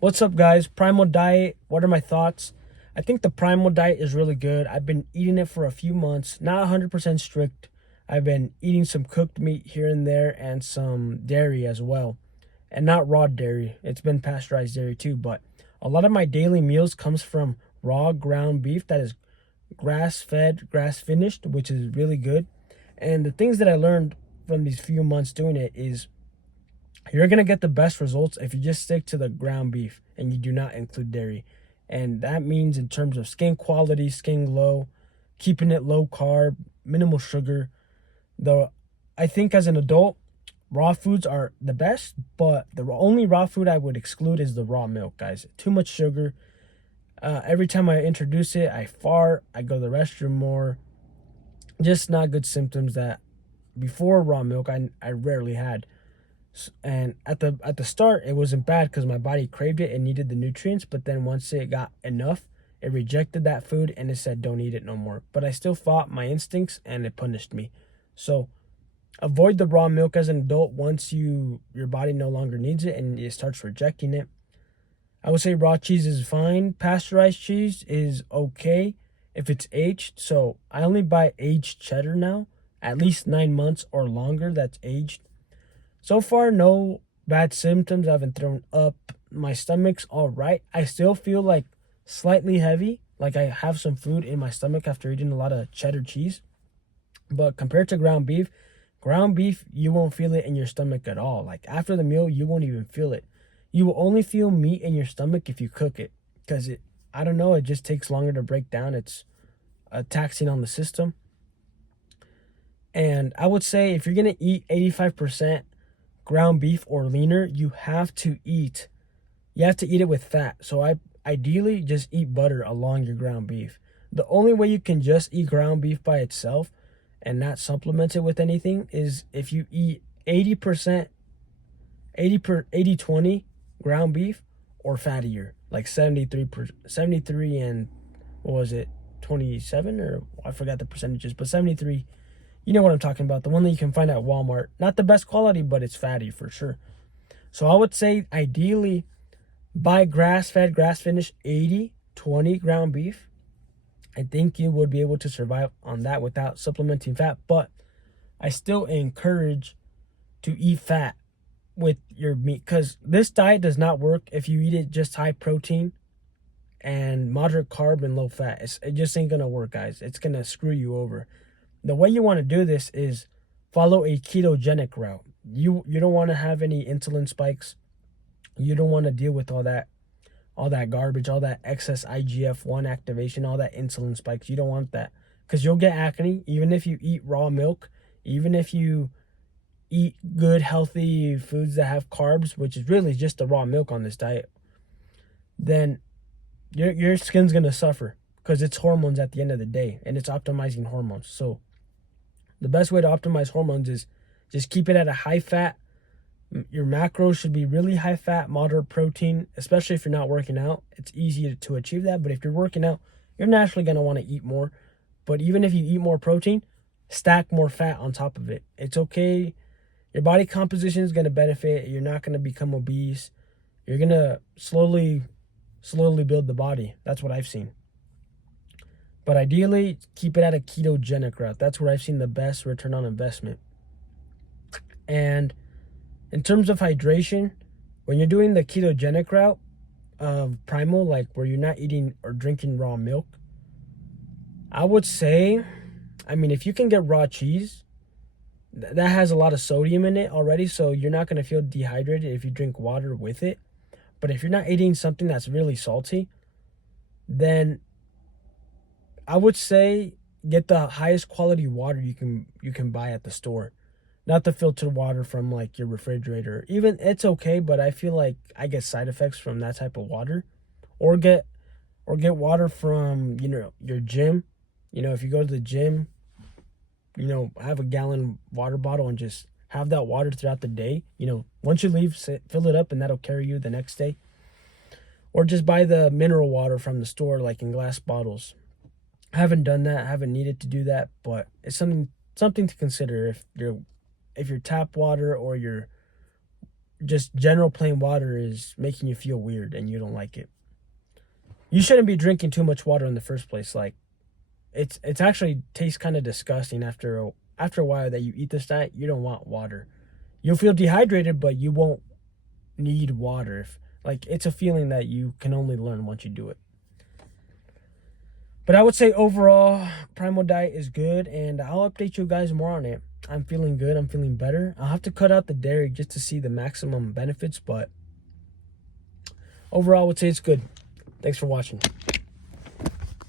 What's up, guys? Primal Diet. What are my thoughts? I think the Primal Diet is really good. I've been eating it for a few months, not 100% strict. I've been eating some cooked meat here and there and some dairy as well. And not raw dairy. It's been pasteurized dairy too, but a lot of my daily meals comes from raw ground beef that is grass-fed, grass-finished, which is really good. And the things that I learned from these few months doing it is you're going to get the best results if you just stick to the ground beef and you do not include dairy. And that means in terms of skin quality, skin glow, keeping it low carb, minimal sugar. Though I think as an adult, raw foods are the best, but the only raw food I would exclude is the raw milk, guys. Too much sugar. Every time I introduce it, I fart, I go to the restroom more. Just not good symptoms that before raw milk I rarely had. And at the start it wasn't bad because my body craved it and needed the nutrients, but then once it got enough, it rejected that food and it said don't eat it no more. But I still fought my instincts and it punished me. So avoid the raw milk as an adult once your body no longer needs it and it starts rejecting it. I would say raw cheese is fine. Pasteurized cheese is okay if it's aged. So I only buy aged cheddar now, at least 9 months or longer that's aged. So far, no bad symptoms. I haven't thrown up. My stomach's all right. I still feel like slightly heavy, like I have some food in my stomach after eating a lot of cheddar cheese. But compared to ground beef, you won't feel it in your stomach at all. Like after the meal, you won't even feel it. You will only feel meat in your stomach if you cook it, because I don't know, it just takes longer to break down. It's taxing on the system. And I would say if you're gonna eat 85% ground beef or leaner, you have to eat it with fat. So I ideally just eat butter along your ground beef. The only way you can just eat ground beef by itself and not supplement it with anything is if you eat 80% 80 ground beef or fattier, like 73 and what was it, 27, or I forgot the percentages, but 73. You know what I'm talking about, the one that you can find at Walmart. Not the best quality, but it's fatty for sure. So I would say ideally buy grass-fed, grass-finished 80/20 ground beef. I think you would be able to survive on that without supplementing fat, but I still encourage to eat fat with your meat, because this diet does not work if you eat it just high protein and moderate carb and low fat. It just ain't gonna work, guys. It's gonna screw you over. The way you want to do this is follow a ketogenic route. You don't want to have any insulin spikes. You don't want to deal with all that garbage, all that excess IGF-1 activation, all that insulin spikes. You don't want that, because you'll get acne even if you eat raw milk, even if you eat good healthy foods that have carbs, which is really just the raw milk on this diet. Then your skin's going to suffer because it's hormones at the end of the day, and it's optimizing hormones. So the best way to optimize hormones is just keep it at a high fat. Your macros should be really high fat, moderate protein, especially if you're not working out. It's easy to achieve that, but if you're working out, you're naturally going to want to eat more. But even if you eat more protein, stack more fat on top of it. It's okay. Your body composition is going to benefit. You're not going to become obese. You're going to slowly build the body. That's what I've seen. But ideally, keep it at a ketogenic route. That's where I've seen the best return on investment. And in terms of hydration, when you're doing the ketogenic route of primal, like where you're not eating or drinking raw milk, I would say, I mean, if you can get raw cheese, that has a lot of sodium in it already, so you're not going to feel dehydrated if you drink water with it. But if you're not eating something that's really salty, then I would say get the highest quality water you can buy at the store. Not the filtered water from like your refrigerator. Even it's okay, but I feel like I get side effects from that type of water. Or get water from, your gym. If you go to the gym, have a gallon water bottle and just have that water throughout the day. Once you leave, fill it up and that'll carry you the next day. Or just buy the mineral water from the store, like in glass bottles. I haven't done that. I haven't needed to do that, but it's something to consider if your tap water or just general plain water is making you feel weird and you don't like it. You shouldn't be drinking too much water in the first place. Like, it's actually tastes kind of disgusting after a while that you eat this diet. You don't want water. You'll feel dehydrated, but you won't need water. Like, it's a feeling that you can only learn once you do it. But I would say overall, Primal Diet is good, and I'll update you guys more on it. I'm feeling good. I'm feeling better. I'll have to cut out the dairy just to see the maximum benefits, but overall, I would say it's good. Thanks for watching.